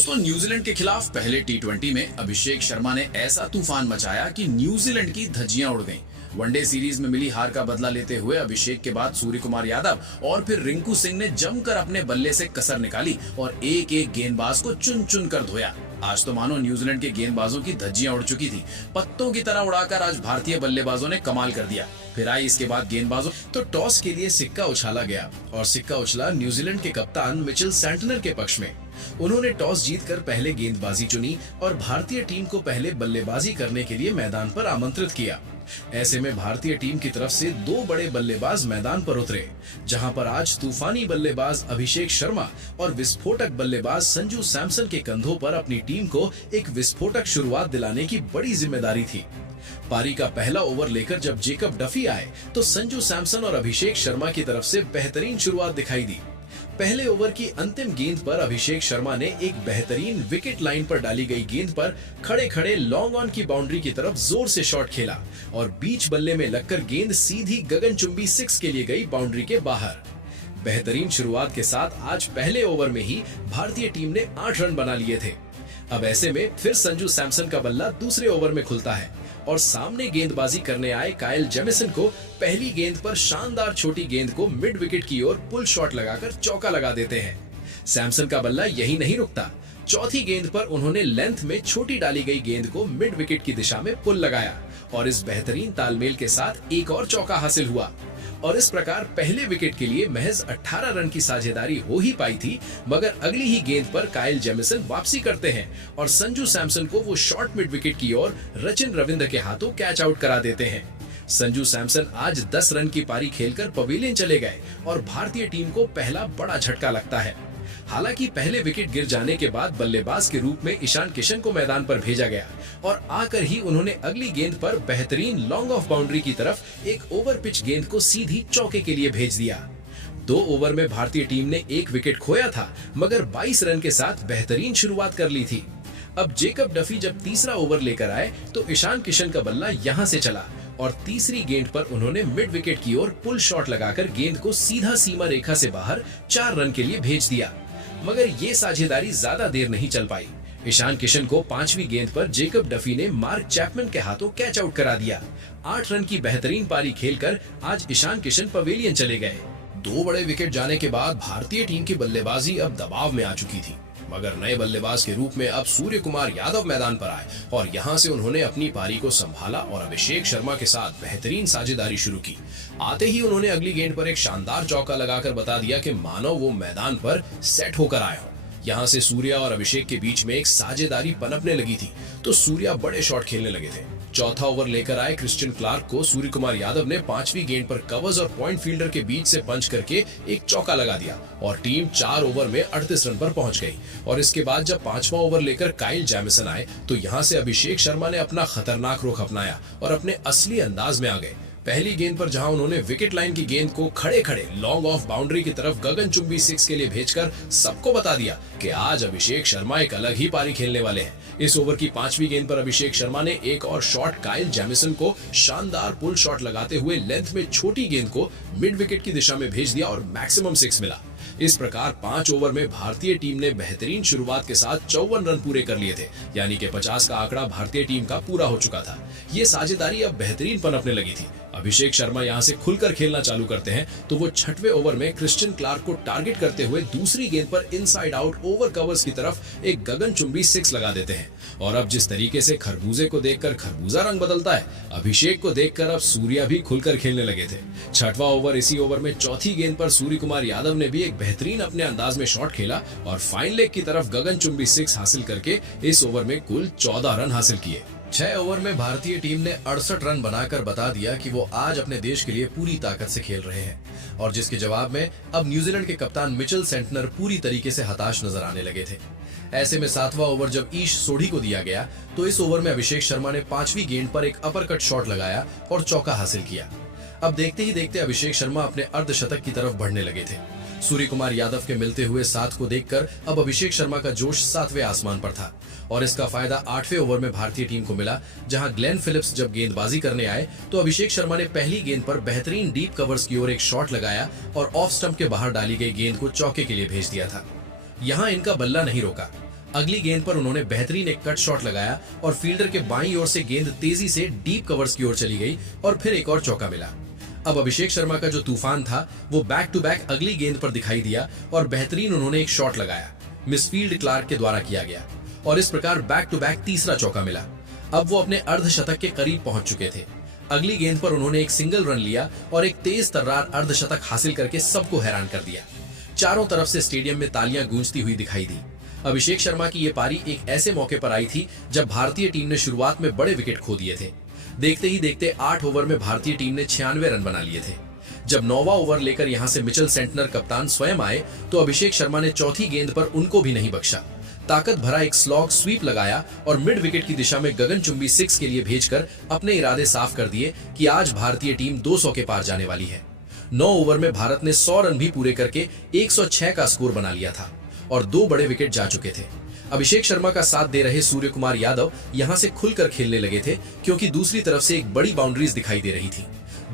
दोस्तों, न्यूजीलैंड के खिलाफ पहले टी20 में अभिषेक शर्मा ने ऐसा तूफान मचाया कि न्यूजीलैंड की धज्जियां उड़ गईं। वनडे सीरीज में मिली हार का बदला लेते हुए अभिषेक के बाद सूर्य कुमार यादव और फिर रिंकू सिंह ने जमकर अपने बल्ले से कसर निकाली और एक एक गेंदबाज को चुन चुन कर धोया। आज तो मानो न्यूजीलैंड के गेंदबाजों की धज्जियां उड़ चुकी थी। पत्तों की तरह उड़ाकर आज भारतीय बल्लेबाजों ने कमाल कर दिया। फिर आई इसके बाद गेंदबाजों तो टॉस के लिए सिक्का उछाला गया और सिक्का उछला न्यूजीलैंड के कप्तान मिचेल सैंटनर के पक्ष में। उन्होंने टॉस जीतकर पहले गेंदबाजी चुनी और भारतीय टीम को पहले बल्लेबाजी करने के लिए मैदान पर आमंत्रित किया। ऐसे में भारतीय टीम की तरफ से दो बड़े बल्लेबाज मैदान पर उतरे, जहां पर आज तूफानी बल्लेबाज अभिषेक शर्मा और विस्फोटक बल्लेबाज संजू सैमसन के कंधों पर अपनी टीम को एक विस्फोटक शुरुआत दिलाने की बड़ी जिम्मेदारी थी। पारी का पहला ओवर लेकर जब जेकब डफी आए तो संजू सैमसन और अभिषेक शर्मा की तरफ से बेहतरीन शुरुआत दिखाई दी। पहले ओवर की अंतिम गेंद पर अभिषेक शर्मा ने एक बेहतरीन विकेट लाइन पर डाली गई गेंद पर खड़े खड़े लॉन्ग ऑन की बाउंड्री की तरफ जोर से शॉट खेला और बीच बल्ले में लगकर गेंद सीधी गगनचुंबी 6 के लिए गई बाउंड्री के बाहर। बेहतरीन शुरुआत के साथ आज पहले ओवर में ही भारतीय टीम ने 8 रन बना लिए थे। अब ऐसे में फिर संजू सैमसन का बल्ला दूसरे ओवर में खुलता है और सामने गेंदबाजी करने आए काइल जेमिसन को पहली गेंद पर शानदार छोटी गेंद को मिड विकेट की ओर पुल शॉट लगाकर चौका लगा देते हैं। सैमसन का बल्ला यही नहीं रुकता, चौथी गेंद पर उन्होंने लेंथ में छोटी डाली गई गेंद को मिड विकेट की दिशा में पुल लगाया और इस बेहतरीन तालमेल के साथ एक और चौका हासिल हुआ और इस प्रकार पहले विकेट के लिए महज 18 रन की साझेदारी हो ही पाई थी। मगर अगली ही गेंद पर काइल जेमिसन वापसी करते हैं और संजू सैमसन को वो शॉर्ट मिड विकेट की ओर रचिन रविंद्र के हाथों कैच आउट करा देते हैं। संजू सैमसन आज 10 रन की पारी खेलकर पवेलियन चले गए और भारतीय टीम को पहला बड़ा झटका लगता है। हालांकि पहले विकेट गिर जाने के बाद बल्लेबाज के रूप में ईशान किशन को मैदान पर भेजा गया और आकर ही उन्होंने अगली गेंद पर बेहतरीन लॉन्ग ऑफ बाउंड्री की तरफ एक ओवर पिच गेंद को सीधी चौके के लिए भेज दिया। 2 ओवर में भारतीय टीम ने एक विकेट खोया था मगर 22 रन के साथ बेहतरीन शुरुआत कर ली थी। अब जेकब डफी जब तीसरा ओवर लेकर आए तो ईशान किशन का बल्ला यहां से चला और तीसरी गेंद पर उन्होंने मिड विकेट की ओर पुल शॉट लगाकर गेंद को सीधा सीमा रेखा से बाहर 4 रन के लिए भेज दिया। मगर ये साझेदारी ज्यादा देर नहीं चल पाई। ईशान किशन को 5वीं गेंद पर जेकब डफी ने मार्क चैपमैन के हाथों कैच आउट करा दिया। 8 रन की बेहतरीन पारी खेलकर आज ईशान किशन पवेलियन चले गए। 2 बड़े विकेट जाने के बाद भारतीय टीम की बल्लेबाजी अब दबाव में आ चुकी थी, मगर नए बल्लेबाज के रूप में अब सूर्य कुमार यादव मैदान पर आए और यहां से उन्होंने अपनी पारी को संभाला और अभिषेक शर्मा के साथ बेहतरीन साझेदारी शुरू की। आते ही उन्होंने अगली गेंद पर एक शानदार चौका लगाकर बता दिया कि मानो वो मैदान पर सेट होकर आए हो। यहां से सूर्या और अभिषेक के बीच में एक साझेदारी पनपने लगी थी तो सूर्या बड़े शॉट खेलने लगे थे। चौथा ओवर लेकर आए क्रिश्चियन क्लार्क को सूर्य कुमार यादव ने 5वीं गेंद पर कवर्स और पॉइंट फील्डर के बीच से पंच करके एक चौका लगा दिया और टीम 4 ओवर में 38 रन पर पहुंच गई। और इसके बाद जब 5वां ओवर लेकर काइल जेमिसन आए तो यहां से अभिषेक शर्मा ने अपना खतरनाक रुख अपनाया और अपने असली अंदाज में आ गए। पहली गेंद पर जहां उन्होंने विकेट लाइन की गेंद को खड़े खड़े लॉन्ग ऑफ बाउंड्री की तरफ गगनचुंबी 6 के लिए भेजकर सबको बता दिया कि आज अभिषेक शर्मा एक अलग ही पारी खेलने वाले हैं। इस ओवर की 5वीं गेंद पर अभिषेक शर्मा ने एक और शॉट काइल जेमिसन को शानदार पुल शॉट लगाते हुए लेंथ में छोटी गेंद को मिड विकेट की दिशा में भेज दिया और मैक्सिमम 6 मिला। इस प्रकार 5 ओवर में भारतीय टीम ने बेहतरीन शुरुआत के साथ 54 रन पूरे कर लिए थे, यानी कि 50 का आंकड़ा भारतीय टीम का पूरा हो चुका था। ये साझेदारी अब बेहतरीन पनपने लगी थी। अभिषेक शर्मा यहां से खुलकर खेलना चालू करते हैं तो वो 6वें ओवर में क्रिश्चियन क्लार्क को टारगेट करते हुए दूसरी गेंद पर इनसाइड आउट ओवर कवर्स की तरफ एक गगनचुंबी 6 लगा देते हैं। और अब जिस तरीके से खरबूजे को देखकर खरबूजा रंग बदलता है, अभिषेक को देखकर अब सूर्या भी खुलकर खेलने लगे थे। 6वां ओवर इसी ओवर में चौथी गेंद पर सूर्य कुमार यादव ने भी एक बेहतरीन अपने अंदाज में शॉट खेला और फाइन लेग की तरफ गगनचुंबी 6 हासिल करके इस ओवर में कुल 14 रन हासिल किए। 6 ओवर में भारतीय टीम ने 68 रन बनाकर बता दिया कि वो आज अपने देश के लिए पूरी ताकत से खेल रहे हैं और जिसके जवाब में अब न्यूजीलैंड के कप्तान मिचेल सैंटनर पूरी तरीके से हताश नजर आने लगे थे। ऐसे में 7वां ओवर जब ईश सोढ़ी को दिया गया तो इस ओवर में अभिषेक शर्मा ने 5वीं गेंद पर एक अपरकट शॉट लगाया और चौका हासिल किया। अब देखते ही देखते अभिषेक शर्मा अपने अर्धशतक की तरफ बढ़ने लगे थे। सूर्य कुमार यादव के मिलते हुए साथ को देखकर अब अभिषेक शर्मा का जोश 7वें आसमान पर था और इसका फायदा 8वें ओवर में भारतीय टीम को मिला, जहां ग्लेन फिलिप्स जब गेंदबाजी करने आए तो अभिषेक शर्मा ने पहली गेंद पर बेहतरीन डीप कवर्स की ओर एक शॉट लगाया और ऑफ स्टंप के बाहर डाली गई गेंद को चौके के लिए भेज दिया था। यहां इनका बल्ला नहीं रोका। अगली गेंद पर उन्होंने बेहतरीन एक कट शॉट लगाया और फील्डर के बाईं ओर से गेंद तेजी से डीप कवर्स की ओर चली गई और फिर एक और चौका मिला। अब अभिषेक शर्मा का जो तूफान था वो बैक टू बैक अगली गेंद पर दिखाई दिया और बेहतरीन उन्होंने एक शॉट लगाया, मिसफील्ड क्लार्क के द्वारा किया गया, और इस प्रकार बैक टू बैक तीसरा चौका मिला। अब वो अपने अर्धशतक के करीब पहुंच चुके थे। अगली गेंद पर उन्होंने एक सिंगल रन लिया और एक तेज तर्रार अर्धशतक हासिल करके सबको हैरान कर दिया। चारों तरफ से स्टेडियम में तालियां गूंजती हुई दिखाई दी। अभिषेक शर्मा की ये पारी एक ऐसे मौके पर आई थी जब भारतीय टीम ने शुरुआत में बड़े विकेट खो दिए थे। देखते ही देखते 8 ओवर में भारतीय टीम ने 96 रन बना लिए थे। जब 9वां ओवर लेकर यहां से मिचेल सेंटनर कप्तान स्वयं आए तो अभिषेक शर्मा ने चौथी गेंद पर उनको भी नहीं बख्शा। ताकत भरा एक स्लॉग स्वीप लगाया और मिड विकेट की दिशा में गगनचुंबी 6 के लिए भेजकर अपने इरादे साफ कर दिए कि आज भारतीय टीम 200 के पार जाने वाली है। 9 ओवर में भारत ने 100 रन भी पूरे करके 106 का स्कोर बना लिया था और 2 बड़े विकेट जा चुके थे। अभिषेक शर्मा का साथ दे रहे सूर्य कुमार यादव यहां से खुलकर खेलने लगे थे क्योंकि दूसरी तरफ से एक बड़ी बाउंड्रीज दिखाई दे रही थी।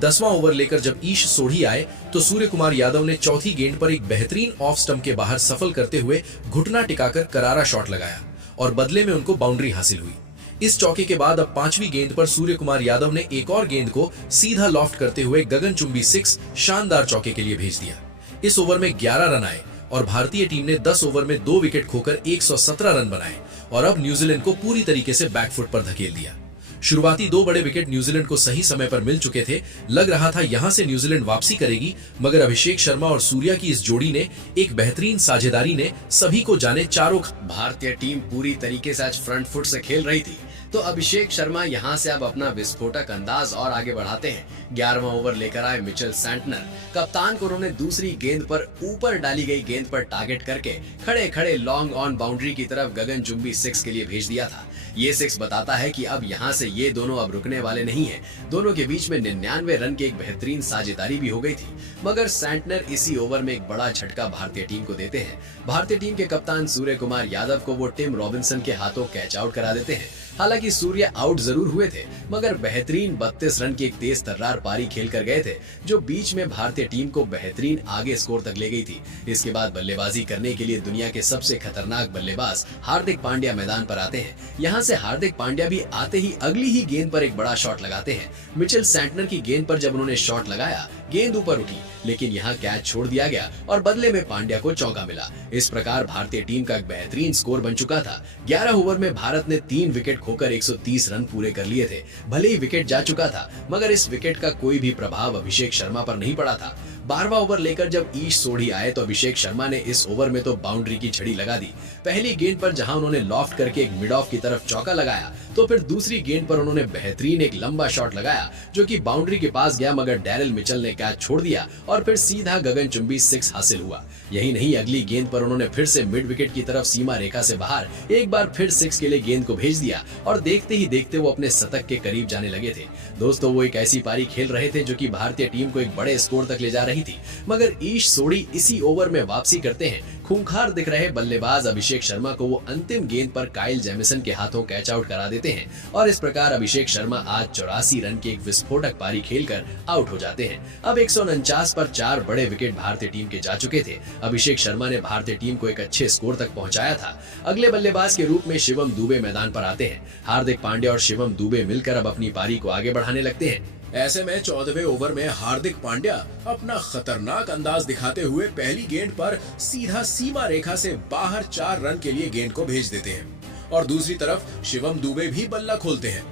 10वां ओवर लेकर जब ईश सोढ़ी आए तो सूर्य कुमार यादव ने चौथी गेंद पर एक बेहतरीन ऑफ स्टंप के बाहर सफल करते हुए घुटना टिकाकर करारा शॉट लगाया और बदले में उनको बाउंड्री हासिल हुई। इस चौके के बाद अब 5वीं गेंद पर सूर्य कुमार यादव ने एक और गेंद को सीधा लॉफ्ट करते हुए गगनचुंबी 6 शानदार चौके के लिए भेज दिया। इस ओवर में 11 रन आए और भारतीय टीम ने 10 ओवर में 2 विकेट खोकर 117 रन बनाए और अब न्यूजीलैंड को पूरी तरीके से बैकफुट पर धकेल दिया। शुरुआती 2 बड़े विकेट न्यूजीलैंड को सही समय पर मिल चुके थे। लग रहा था यहां से न्यूजीलैंड वापसी करेगी, मगर अभिषेक शर्मा और सूर्या की इस जोड़ी ने एक बेहतरीन साझेदारी ने सभी को जाने चारों। भारतीय टीम पूरी तरीके से आज फ्रंट फुट से खेल रही थी तो अभिषेक शर्मा यहां से अब अपना विस्फोटक अंदाज और आगे बढ़ाते हैं। 11वां ओवर लेकर आए मिचेल सेंटनर कप्तान को उन्होंने दूसरी गेंद पर ऊपर डाली गई गेंद पर टारगेट करके खड़े खड़े लॉन्ग ऑन बाउंड्री की तरफ गगनचुंबी 6 के लिए भेज दिया था। ये 6 बताता है कि अब यहां से ये दोनों अब रुकने वाले नहीं हैं। दोनों के बीच में 99 रन की एक बेहतरीन साझेदारी भी हो गई थी, मगर सेंटनर इसी ओवर में एक बड़ा झटका भारतीय टीम को देते हैं। भारतीय टीम के कप्तान सूर्य कुमार यादव को वो टिम रॉबिन्सन के हाथों कैच आउट करा देते हैं। हालांकि सूर्य आउट जरूर हुए थे, मगर बेहतरीन 32 रन की एक तेज तर्रार पारी खेल कर गए थे जो बीच में भारतीय टीम को बेहतरीन आगे स्कोर तक ले गई थी। इसके बाद बल्लेबाजी करने के लिए दुनिया के सबसे खतरनाक बल्लेबाज हार्दिक पांड्या मैदान पर आते हैं। यहाँ से हार्दिक पांड्या भी आते ही अगली ही गेंद पर एक बड़ा शॉट लगाते हैं। मिचेल सेंटनर की गेंद पर जब उन्होंने शॉट लगाया, गेंद ऊपर उठी, लेकिन यहाँ कैच छोड़ दिया गया और बदले में पांड्या को चौका मिला। इस प्रकार भारतीय टीम का एक बेहतरीन स्कोर बन चुका था। 11 ओवर में भारत ने 3 विकेट खोकर 130 रन पूरे कर लिए थे। भले ही विकेट जा चुका था, मगर इस विकेट का कोई भी प्रभाव अभिषेक शर्मा पर नहीं पड़ा था। 12वां ओवर लेकर जब ईश सोढ़ी आए तो अभिषेक शर्मा ने इस ओवर में तो बाउंड्री की छड़ी लगा दी। पहली गेंद पर जहां उन्होंने लॉफ्ट करके एक मिड ऑफ की तरफ चौका लगाया, तो फिर दूसरी गेंद पर उन्होंने बेहतरीन एक लंबा शॉट लगाया जो कि बाउंड्री के पास गया, मगर डैरेल मिचेल ने कैच छोड़ दिया और फिर सीधा गगनचुंबी 6 हासिल हुआ। यही नहीं, अगली गेंद पर उन्होंने फिर से मिड विकेट की तरफ सीमा रेखा से बाहर एक बार फिर 6 के लिए गेंद को भेज दिया और देखते ही देखते वो अपने शतक के करीब जाने लगे थे। दोस्तों, वो एक ऐसी पारी खेल रहे थे जो कि भारतीय टीम को एक बड़े स्कोर तक ले जा रही थी, मगर ईश सोढ़ी इसी ओवर में वापसी करते हैं। खूंखार दिख रहे बल्लेबाज अभिषेक शर्मा को वो अंतिम गेंद पर काइल जेमिसन के हाथों कैच आउट करा देते हैं और इस प्रकार अभिषेक शर्मा आज 84 रन की एक विस्फोटक पारी खेलकर आउट हो जाते हैं। अब 149 पर 4 बड़े विकेट भारतीय टीम के जा चुके थे। अभिषेक शर्मा ने भारतीय टीम को एक अच्छे स्कोर तक पहुंचाया था। अगले बल्लेबाज के रूप में शिवम दुबे मैदान पर आते हैं। हार्दिक पांड्या और शिवम दुबे मिलकर अब अपनी पारी को आगे बढ़ाने लगते हैं। ऐसे में 14वें ओवर में हार्दिक पांड्या अपना खतरनाक अंदाज दिखाते हुए पहली गेंद पर सीधा सीमा रेखा से बाहर 4 रन के लिए गेंद को भेज देते हैं और दूसरी तरफ शिवम दुबे भी बल्ला खोलते हैं।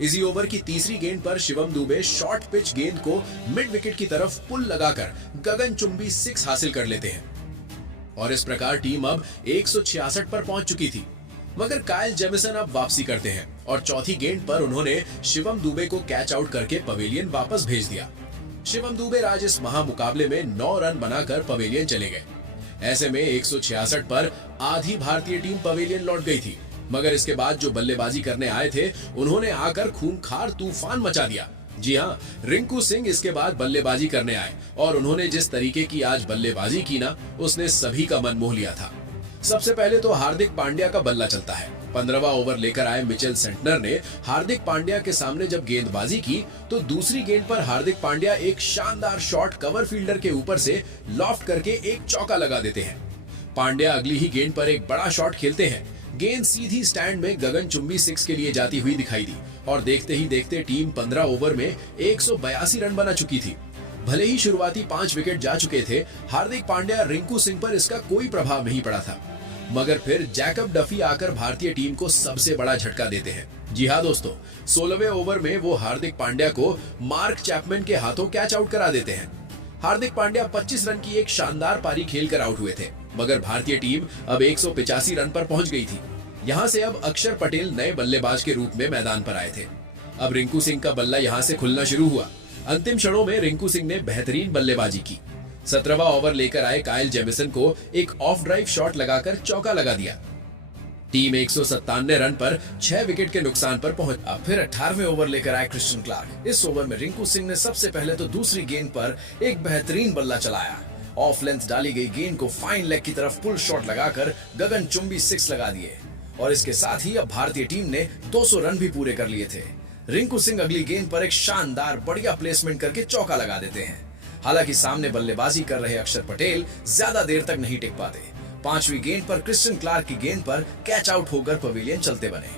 इसी ओवर की तीसरी गेंद पर शिवम दुबे शॉर्ट पिच गेंद को मिड विकेट की तरफ पुल लगाकर गगनचुंबी 6 हासिल कर लेते हैं और इस प्रकार टीम अब 166 पर पहुंच चुकी थी। मगर काइल जेमिसन अब वापसी करते हैं और चौथी गेंद पर उन्होंने शिवम दुबे को कैच आउट करके पवेलियन वापस भेज दिया। शिवम दुबे आज इस महामुकाबले में 9 रन बनाकर पवेलियन चले गए। ऐसे में 166 पर आधी भारतीय टीम पवेलियन लौट गई थी, मगर इसके बाद जो बल्लेबाजी करने आए थे उन्होंने आकर खूंखार तूफान मचा दिया। जी हाँ, रिंकू सिंह इसके बाद बल्लेबाजी करने आए और उन्होंने जिस तरीके की आज बल्लेबाजी की ना, उसने सभी का मन मोह लिया था। सबसे पहले तो हार्दिक पांड्या का बल्ला चलता है। 15वां ओवर लेकर आए मिचेल सेंटनर ने हार्दिक पांड्या के सामने जब गेंदबाजी की तो दूसरी गेंद पर हार्दिक पांड्या एक शानदार शॉट कवर फील्डर के ऊपर से लॉफ्ट करके एक चौका लगा देते हैं। पांड्या अगली ही गेंद पर एक बड़ा शॉट खेलते हैं गेंद सीधी स्टैंड में गगनचुंबी 6 के लिए जाती हुई दिखाई दी और देखते ही देखते टीम 15 ओवर में 182 रन बना चुकी थी। भले ही शुरुआती 5 विकेट जा चुके थे, हार्दिक पांड्या रिंकू सिंह पर इसका कोई प्रभाव नहीं पड़ा था। मगर फिर जैकब डफी आकर भारतीय टीम को सबसे बड़ा झटका देते हैं। जी हाँ दोस्तों, 16वें ओवर में वो हार्दिक पांड्या को मार्क चैपमैन के हाथों कैच आउट करा देते हैं। हार्दिक पांड्या 25 रन की एक शानदार पारी खेलकर आउट हुए थे, मगर भारतीय टीम अब 185 रन पर पहुंच गई थी। यहाँ से अब अक्षर पटेल नए बल्लेबाज के रूप में मैदान पर आए थे। अब रिंकू सिंह का बल्ला यहाँ से खुलना शुरू हुआ। अंतिम क्षणों में रिंकू सिंह ने बेहतरीन बल्लेबाजी की। 17वां ओवर लेकर आए काइल जेमिसन को एक ऑफ ड्राइव शॉट लगाकर चौका लगा दिया। टीम 197 रन पर 6 विकेट के नुकसान पर पहुंच। अब फिर 18वें ओवर लेकर आए क्रिश्चियन क्लार्क। इस ओवर में रिंकू सिंह ने सबसे पहले तो दूसरी गेंद पर एक बेहतरीन बल्ला चलाया। ऑफ लेंथ डाली गई गेंद को फाइन लेग की तरफ पुल शॉट लगाकर गगनचुंबी 6 लगा दिए और इसके साथ ही अब भारतीय टीम ने 200 रन भी पूरे कर लिए थे। रिंकू सिंह अगली गेंद पर एक शानदार बढ़िया प्लेसमेंट करके चौका लगा देते हैं। हालांकि सामने बल्लेबाजी कर रहे अक्षर पटेल ज्यादा देर तक नहीं टिक पाते। 5वीं गेंद पर क्रिश्चियन क्लार्क की गेंद पर कैच आउट होकर पवेलियन चलते बने।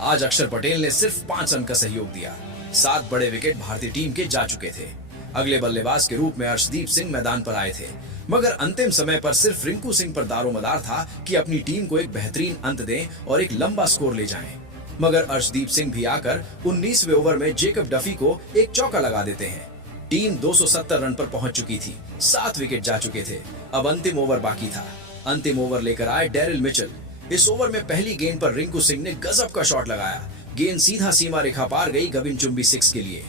आज अक्षर पटेल ने सिर्फ 5 रन का सहयोग दिया। 7 बड़े विकेट भारतीय टीम के जा चुके थे। अगले बल्लेबाज के रूप में अर्शदीप सिंह मैदान पर आए थे, मगर अंतिम समय पर सिर्फ रिंकू सिंह पर दारोमदार था कि अपनी टीम को एक बेहतरीन अंत दें और एक लंबा स्कोर ले जाएं। मगर अर्शदीप सिंह भी आकर 19वें ओवर में जैकब डफी को एक चौका लगा देते हैं। टीम 270 रन पर पहुंच चुकी थी। 7 विकेट जा चुके थे। अब अंतिम ओवर बाकी था। अंतिम ओवर लेकर आए डेरिल मिचेल। इस ओवर में पहली गेंद पर रिंकू सिंह ने गजब का शॉट लगाया। गेंद सीधा सीमा रेखा पार गई गगनचुंबी 6 के लिए।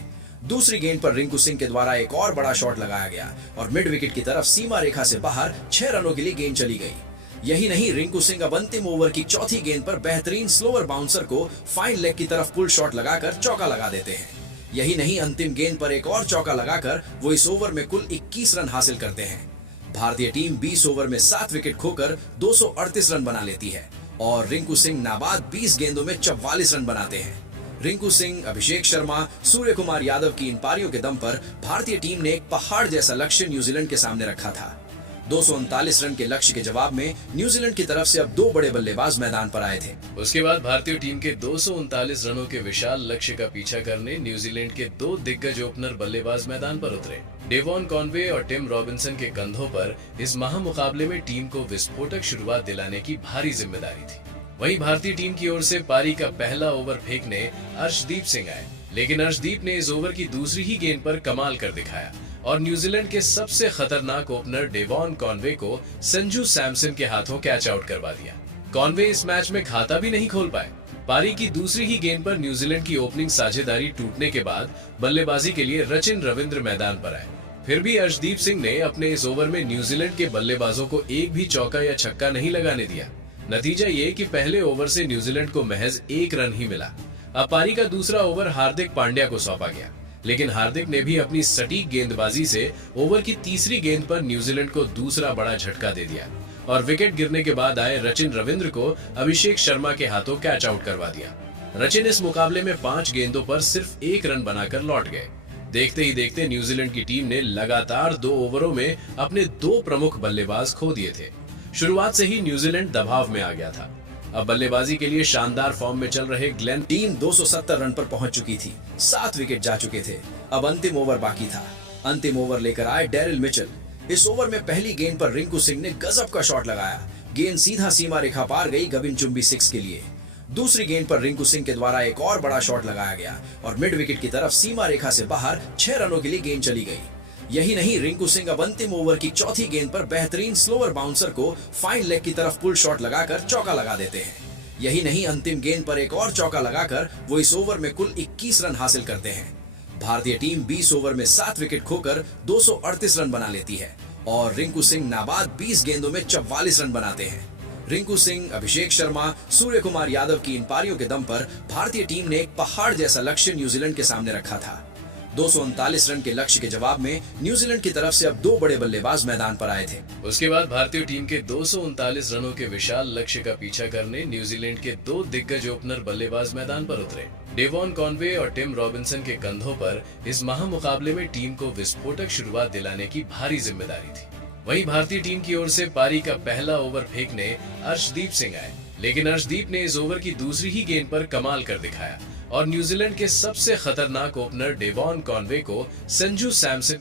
दूसरी गेंद पर रिंकू सिंह के द्वारा एक और बड़ा शॉट लगाया गया और मिड विकेट की तरफ सीमा रेखा से बाहर 6 रनों के लिए गेंद चली गई। यही नहीं, रिंकू सिंह अब अंतिम ओवर की चौथी गेंद पर बेहतरीन स्लोअर बाउंसर को फाइन लेग की तरफ पुल शॉट लगाकर चौका लगा देते हैं। यही नहीं, अंतिम गेंद पर एक और चौका लगाकर वो इस ओवर में कुल 21 रन हासिल करते हैं। भारतीय टीम 20 ओवर में 7 विकेट खोकर 238 रन बना लेती है और रिंकू सिंह नाबाद 20 गेंदों में 44 रन बनाते हैं। रिंकू सिंह, अभिषेक शर्मा, सूर्य कुमार यादव की इन पारियों के दम पर भारतीय टीम ने एक पहाड़ जैसा लक्ष्य न्यूजीलैंड के सामने रखा था। 239 रन के लक्ष्य के जवाब में न्यूजीलैंड की तरफ से अब 2 बड़े बल्लेबाज मैदान पर आए थे। उसके बाद भारतीय टीम के 239 रनों के विशाल लक्ष्य का पीछा करने न्यूजीलैंड के 2 दिग्गज ओपनर बल्लेबाज मैदान पर उतरे। डेवॉन कॉनवे और टिम रॉबिन्सन के कंधों पर इस महामुकाबले में टीम को विस्फोटक शुरुआत दिलाने की भारी जिम्मेदारी थी। वहीं भारतीय टीम की ओर से पारी का पहला ओवर फेंकने अर्शदीप सिंह आए, लेकिन अर्शदीप ने इस ओवर की दूसरी ही गेंद पर कमाल कर दिखाया और न्यूजीलैंड के सबसे खतरनाक ओपनर डेवॉन कॉनवे को संजू सैमसन के हाथों कैच आउट करवा दिया। कॉनवे इस मैच में खाता भी नहीं खोल पाए। पारी की दूसरी ही गेंद पर न्यूजीलैंड की ओपनिंग साझेदारी टूटने के बाद बल्लेबाजी के लिए रचिन रविंद्र मैदान पर आए। फिर भी अर्शदीप सिंह ने अपने इस ओवर में न्यूजीलैंड के बल्लेबाजों को एक भी चौका या छक्का नहीं लगाने दिया। नतीजा ये कि पहले ओवर से न्यूजीलैंड को महज 1 रन ही मिला। अब पारी का दूसरा ओवर हार्दिक पांड्या को सौंपा गया, लेकिन हार्दिक ने भी अपनी सटीक गेंदबाजी से ओवर की तीसरी गेंद पर न्यूजीलैंड को दूसरा बड़ा झटका दे दिया और विकेट गिरने के बाद आए रचिन रविंद्र को अभिषेक शर्मा के हाथों कैच आउट करवा दिया। रचिन इस मुकाबले में 5 गेंदों पर सिर्फ 1 रन बनाकर लौट गए। देखते ही देखते न्यूजीलैंड की टीम ने लगातार 2 ओवरों में अपने 2 प्रमुख बल्लेबाज खो दिए थे। शुरुआत से ही न्यूजीलैंड दबाव में आ गया था। अब बल्लेबाजी के लिए शानदार फॉर्म में चल रहे ग्लेन टीम 270 रन पर पहुंच चुकी थी। 7 विकेट जा चुके थे। अब अंतिम ओवर बाकी था। अंतिम ओवर लेकर आए डेरिल मिचेल। इस ओवर में पहली गेंद पर रिंकू सिंह ने गजब का शॉट लगाया। गेंद सीधा सीमा रेखा पार गई गगनचुंबी 6 के लिए। दूसरी गेंद पर रिंकू सिंह के द्वारा एक और बड़ा शॉट लगाया गया और मिड विकेट की तरफ सीमा रेखा से बाहर 6 रनों के लिए गेंद चली गई। यही नहीं, रिंकू सिंह अब अंतिम ओवर की चौथी गेंद पर बेहतरीन स्लोअर बाउंसर को फाइन लेग की तरफ पुल शॉट लगाकर चौका लगा देते हैं। यही नहीं, अंतिम गेंद पर एक और चौका लगाकर वो इस ओवर में कुल 21 रन हासिल करते हैं। भारतीय टीम 20 ओवर में 7 विकेट खोकर 238 रन बना लेती है और रिंकू सिंह नाबाद 20 गेंदों में 44 रन बनाते हैं। रिंकू सिंह, अभिषेक शर्मा, सूर्य कुमार यादव की इन पारियों के दम पर भारतीय टीम ने एक पहाड़ जैसा लक्ष्य न्यूजीलैंड के सामने रखा था। 239 रन के लक्ष्य के जवाब में न्यूजीलैंड की तरफ से अब 2 बड़े बल्लेबाज मैदान पर आए थे। उसके बाद भारतीय टीम के 239 रनों के विशाल लक्ष्य का पीछा करने न्यूजीलैंड के 2 दिग्गज ओपनर बल्लेबाज मैदान पर उतरे। डेवॉन कॉनवे और टिम रॉबिन्सन के कंधों पर इस महामुकाबले में टीम को विस्फोटक शुरुआत दिलाने की भारी जिम्मेदारी थी। वहीं भारतीय टीम की ओर से पारी का पहला ओवर फेंकने अर्शदीप सिंह आए, लेकिन अर्शदीप ने इस ओवर की दूसरी ही गेंद पर कमाल कर दिखाया और न्यूजीलैंड के सबसे खतरनाक ओपनर डेवॉन कॉनवे को संजू सैमसन